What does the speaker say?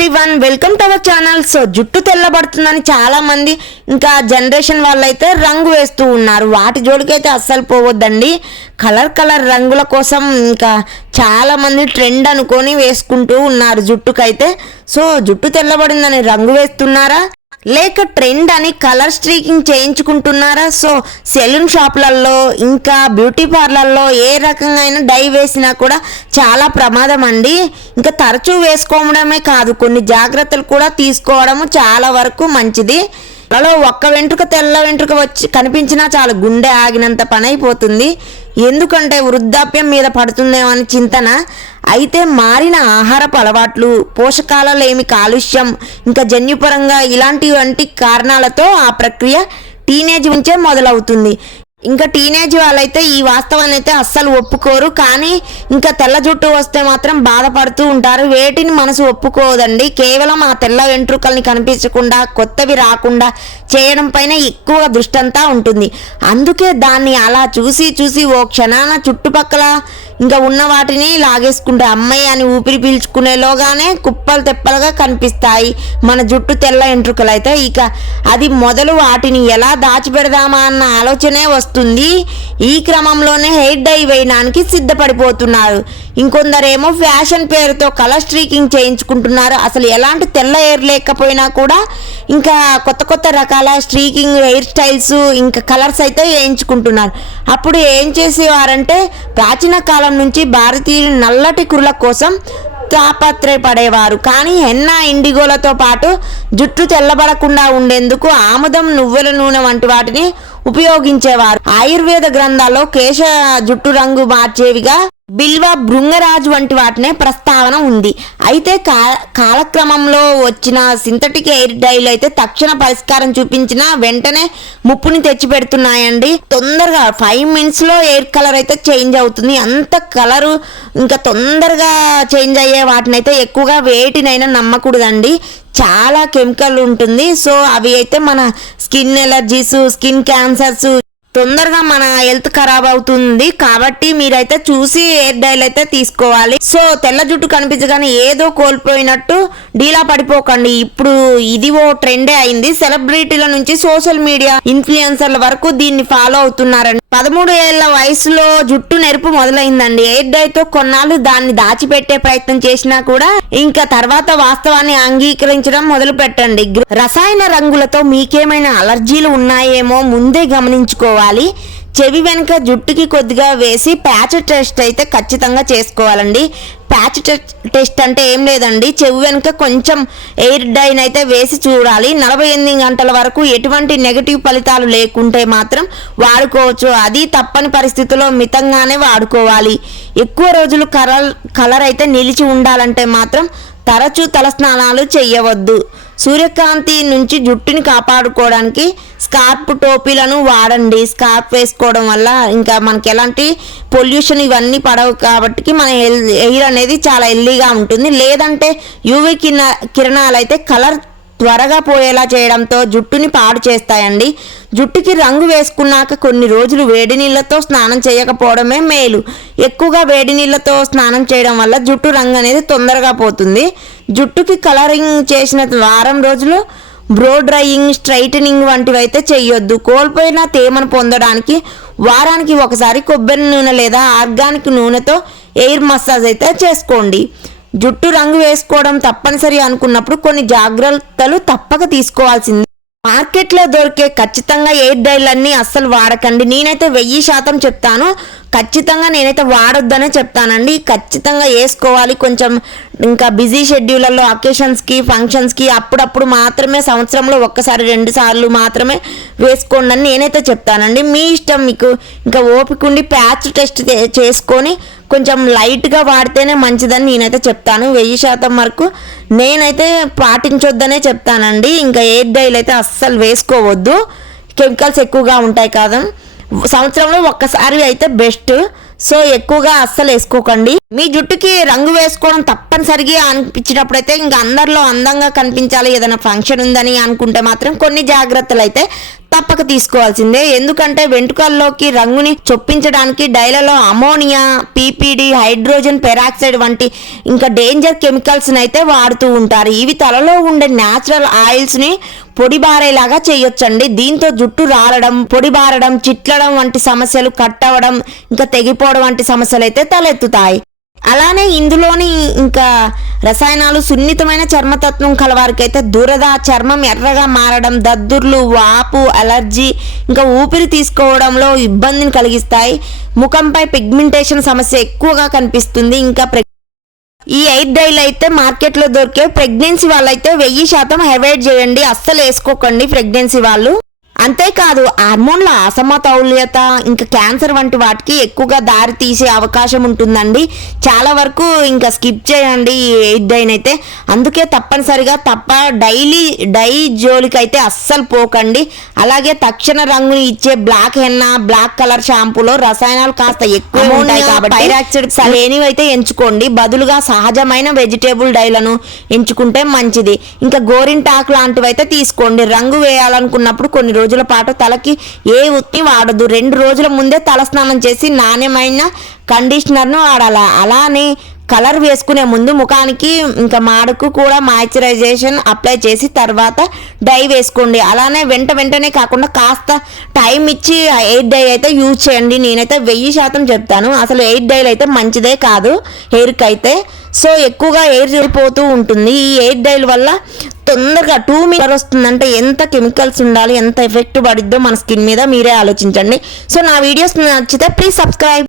Everyone welcome to our channel. So జుట్టు తెల్లబడుతుందని చాలా మంది ఇంకా జనరేషన్ వాళ్ళైతే రంగు వేస్తూ ఉన్నారు. వాటి జోలికైతే అస్సలు పోవద్దండి. కలర్ రంగుల కోసం ఇంకా చాలా మంది ట్రెండ్ అనుకొని వేసుకుంటూ ఉన్నారు జుట్టుకైతే. సో జుట్టు తెల్లబడిందని రంగు వేస్తున్నారా లేక ట్రెండ్ అని కలర్ స్ట్రీకింగ్ చేయించుకుంటున్నారా? సో సెలూన్ షాపులలో ఇంకా బ్యూటీ పార్లర్లో ఏ రకంగా అయినా డై వేసినా కూడా చాలా ప్రమాదం అండి. ఇంకా తరచూ వేసుకోవడమే కాదు, కొన్ని జాగ్రత్తలు కూడా తీసుకోవడము చాలా వరకు మంచిది. అలా ఒక్క వెంట్రుక తెల్ల వెంట్రుక వచ్చి కనిపించినా చాలా గుండె ఆగినంత పని అయిపోతుంది. ఎందుకంటే వృద్ధాప్యం మీద పడుతుందేమో అని చింతన. అయితే మారిన ఆహారపు అలవాట్లు, పోషకాలలేమి, కాలుష్యం, ఇంకా జన్యుపరంగా ఇలాంటి కారణాలతో ఆ ప్రక్రియ టీనేజ్ నుంచే మొదలవుతుంది. ఇంకా టీనేజ్ వాళ్ళైతే ఈ వాస్తవాన్ని అయితే అస్సలు ఒప్పుకోరు. కానీ ఇంకా తెల్ల జుట్టు వస్తే మాత్రం బాధపడుతూ ఉంటారు. వేటిని మనసు ఒప్పుకోదండి. కేవలం ఆ తెల్ల వెంట్రుకల్ని కనిపించకుండా కొత్తవి రాకుండా చేయడం పైన ఎక్కువ దృష్టి అంతా ఉంటుంది. అందుకే దాన్ని అలా చూసి ఓ క్షణాన చుట్టుపక్కల ఇంకా ఉన్న వాటిని లాగేసుకుంటే అమ్మాయి అని ఊపిరి పీల్చుకునేలోగానే కుప్పలు తెప్పలుగా కనిపిస్తాయి మన జుట్టు తెల్ల వెంట్రుకలు అయితే. ఇక అది మొదలు వాటిని ఎలా దాచిపెడదామా అన్న ఆలోచనే వస్తుంది. ఈ క్రమంలోనే హెయిర్ డై వేయడానికి సిద్ధపడిపోతున్నారు. ఇంకొందరేమో ఫ్యాషన్ పేరుతో కలర్ స్ట్రీకింగ్ చేయించుకుంటున్నారు. అసలు ఎలాంటి తెల్ల హెయిర్ లేకపోయినా కూడా ఇంకా కొత్త రకాల స్ట్రీకింగ్ హెయిర్ స్టైల్స్ ఇంకా కలర్స్ అయితే వేయించుకుంటున్నారు. అప్పుడు ఏం చేసేవారంటే ప్రాచీన కాలం నుంచి భారతీయులు నల్లటి కురుల కోసం తాపత్రయపడేవారు. కానీ హెన్నా, ఇండిగోలతో పాటు జుట్టు తెల్లబడకుండా ఉండేందుకు ఆముదం, నువ్వుల నూనె వంటి వాటిని ఉపయోగించేవారు. ఆయుర్వేద గ్రంథాల్లో కేశ జుట్టు రంగు మార్చేవిగా బిల్వ, భృంగరాజు వంటి వాటినే ప్రస్తావన ఉంది. అయితే కాలక్రమంలో వచ్చిన సింథటిక్ హెయిర్ డైలు అయితే తక్షణ పరిష్కారం చూపించిన వెంటనే ముప్పుని తెచ్చిపెడుతున్నాయండి. తొందరగా 5 minutesలో హెయిర్ కలర్ అయితే చేంజ్ అవుతుంది. అంత కలరు ఇంకా తొందరగా చేంజ్ అయ్యే వాటినైతే ఎక్కువగా వేటినైనా నమ్మకూడదండి. చాలా కెమికల్ ఉంటుంది. సో అవి అయితే మన స్కిన్ ఎలర్జీస్, స్కిన్ క్యాన్సర్స్, తొందరగా మన హెల్త్ ఖరాబ్ అవుతుంది. కాబట్టి మీరైతే చూసి హెయిర్ డైల్ అయితే తీసుకోవాలి. సో తెల్ల జుట్టు కనిపించగానే ఏదో కోల్పోయినట్టు డీలా పడిపోకండి. ఇప్పుడు ఇది ఓ ట్రెండే అయింది. సెలబ్రిటీల నుంచి సోషల్ మీడియా ఇన్ఫ్లుయెన్సర్ల వరకు దీన్ని ఫాలో అవుతున్నారండి. 13 ఏళ్ల వయసులో జుట్టు నెరుపు మొదలైందండి. హెయిర్ డైతో కొన్నాళ్ళు దాన్ని దాచిపెట్టే ప్రయత్నం చేసినా కూడా ఇంకా తర్వాత వాస్తవాన్ని అంగీకరించడం మొదలు పెట్టండి. రసాయన రంగులతో మీకేమైనా అలర్జీలు ఉన్నాయేమో ముందే గమనించుకోవాలి. చెవి వెనుక జుట్టుకి కొద్దిగా వేసి ప్యాచ్ టెస్ట్ అయితే ఖచ్చితంగా చేసుకోవాలండి. ప్యాచ్ టెస్ట్ అంటే ఏం లేదండి, చెవి వెనుక కొంచెం ఎయిర్ డైన్ అయితే వేసి చూడాలి. 48 గంటల వరకు ఎటువంటి నెగటివ్ ఫలితాలు లేకుంటే మాత్రం వాడుకోవచ్చు. అది తప్పని పరిస్థితుల్లో మితంగానే వాడుకోవాలి. ఎక్కువ రోజులు కలర్ అయితే నిలిచి ఉండాలంటే మాత్రం తరచూ తలస్నానాలు చేయవద్దు. సూర్యకాంతి నుంచి జుట్టుని కాపాడుకోవడానికి స్కార్ప్, టోపీలను వాడండి. స్కార్ప్ వేసుకోవడం వల్ల ఇంకా మనకి ఎలాంటి పొల్యూషన్ ఇవన్నీ పడవు కాబట్టి మన హెయిర్ అనేది చాలా హెల్దీగా ఉంటుంది. లేదంటే యూవీ కిరణాలు అయితే కలర్ త్వరగా పోయేలా చేయడంతో జుట్టుని పాడు చేస్తాయండి. జుట్టుకి రంగు వేసుకున్నాక కొన్ని రోజులు వేడి నీళ్ళతో స్నానం చేయకపోవడమే మేలు. ఎక్కువగా వేడి నీళ్ళతో స్నానం చేయడం వల్ల జుట్టు రంగు అనేది తొందరగా పోతుంది. జుట్టుకి కలరింగ్ చేసిన వారం రోజులు బ్రో డ్రైయింగ్, స్ట్రైటనింగ్ వంటివి అయితే చేయొద్దు. కోల్పోయిన తేమను పొందడానికి వారానికి ఒకసారి కొబ్బరి నూనె లేదా ఆర్గానిక్ నూనెతో ఎయిర్ మసాజ్ అయితే చేసుకోండి. జుట్టు రంగు వేసుకోవడం తప్పనిసరి అనుకున్నప్పుడు కొన్ని జాగ్రత్తలు తప్పక తీసుకోవాల్సింది. మార్కెట్లో దొరికే ఖచ్చితంగా హెయిర్ డైలన్నీ అస్సలు వాడకండి. నేనైతే 1000% చెప్తాను. ఖచ్చితంగా నేనైతే వాడొద్దనే చెప్తానండి. ఖచ్చితంగా వేసుకోవాలి. కొంచెం ఇంకా బిజీ షెడ్యూల్లో అకేషన్స్కి, ఫంక్షన్స్కి అప్పుడప్పుడు మాత్రమే, సంవత్సరంలో 1-2 సార్లు మాత్రమే వేసుకోండి అని నేనైతే చెప్తానండి. మీ ఇష్టం. మీకు ఇంకా ఓపిక ఉండి ప్యాచ్ టెస్ట్ చేసుకొని కొంచెం లైట్గా వాడితేనే మంచిదని నేనైతే చెప్తాను. 1000% వరకు నేనైతే పాటించొద్దనే చెప్తానండి. ఇంకా హెయిర్ డైలు అయితే అస్సలు వేసుకోవద్దు. కెమికల్స్ ఎక్కువగా ఉంటాయి కదా. సంవత్సరంలో ఒక్కసారి అయితే బెస్ట్. సో ఎక్కువగా అస్సలు వేసుకోకండి. మీ జుట్టుకి రంగు వేసుకోవడం తప్పనిసరిగా అనిపించినప్పుడైతే ఇంకా అందరిలో అందంగా కనిపించాలి, ఏదైనా ఫంక్షన్ ఉందని అనుకుంటే మాత్రం కొన్ని జాగ్రత్తలు అయితే తప్పక తీసుకోవాల్సిందే. ఎందుకంటే వెంట్రుకల్లోకి రంగుని చొప్పించడానికి డైలలో అమోనియా, పీపీడి, హైడ్రోజన్ పెరాక్సైడ్ వంటి ఇంకా డేంజర్ కెమికల్స్ అయితే వాడుతూ ఉంటారు. ఇవి తలలో ఉండే న్యాచురల్ ఆయిల్స్ ని పొడిబారేలాగా చేయొచ్చండి. దీంతో జుట్టు రాలడం, పొడిబారడం, చిట్లడం వంటి సమస్యలు, కట్ అవ్వడం, ఇంకా తెగిపోవడం వంటి సమస్యలు అయితే తలెత్తుతాయి. అలానే ఇందులోని ఇంకా రసాయనాలు సున్నితమైన చర్మతత్వం కలవారికైతే దురద, చర్మం ఎర్రగా మారడం, దద్దుర్లు, వాపు, అలర్జీ, ఇంకా ఊపిరి తీసుకోవడంలో ఇబ్బందిని కలిగిస్తాయి. ముఖంపై పిగ్మెంటేషన్ సమస్య ఎక్కువగా కనిపిస్తుంది. ఇంకా ఈ ఎయిర్ డైలు అయితే మార్కెట్లో దొరికే ప్రెగ్నెన్సీ వాళ్ళైతే 1000% అవాయిడ్ చేయండి, అస్సలు వేసుకోకండి ప్రెగ్నెన్సీ వాళ్ళు. అంతేకాదు హార్మోన్ల అసమతౌల్యత, ఇంకా క్యాన్సర్ వంటి వాటికి ఎక్కువగా దారి తీసే అవకాశం ఉంటుందండి. చాలా వరకు ఇంకా స్కిప్ చేయండి ఈ ఎయిర్ డైన్ అయితే. అందుకే తప్పనిసరిగా డైలీ డై జోలికి అయితే అస్సలు పోకండి. అలాగే తక్షణ రంగుని ఇచ్చే బ్లాక్ హెన్నా, బ్లాక్ కలర్ షాంపూలో రసాయనాలు కాస్త ఎక్కువ ఉంటాయి కాబట్టి పైరాక్సైడ్ లేనివి అయితే ఎంచుకోండి. బదులుగా సహజమైన వెజిటేబుల్ డైలను ఎంచుకుంటే మంచిది. ఇంకా గోరింటాకు లాంటివి అయితే తీసుకోండి. రంగు వేయాలనుకున్నప్పుడు కొన్ని రోజుల పాటు తలకి ఏ ఉత్తి వాడదు. 2 రోజుల ముందే తల స్నానం చేసి నాణ్యమైన కండిషనర్ను వాడాలి. అలానే కలర్ వేసుకునే ముందు ముఖానికి ఇంకా మాడకు కూడా మాయిశ్చరైజేషన్ అప్లై చేసి తర్వాత డై వేసుకోండి. అలానే వెంటనే కాకుండా కాస్త టైం ఇచ్చి ఎయిర్ డై అయితే యూజ్ చేయండి. నేనైతే 1000% చెప్తాను. అసలు ఎయిర్ డైలు అయితే మంచిదే కాదు హెయిర్కి అయితే. సో ఎక్కువగా ఎయిర్ వెళ్ళిపోతూ ఉంటుంది. ఈ ఎయిర్ డైల వల్ల తొందరగా 2 మీటర్ వస్తుందంటే ఎంత కెమికల్స్ ఉండాలి, ఎంత ఎఫెక్ట్ పడిద్దో మన స్కిన్ మీద మీరే ఆలోచించండి. సో నా వీడియోస్ నచ్చితే ప్లీజ్ సబ్స్క్రైబ్.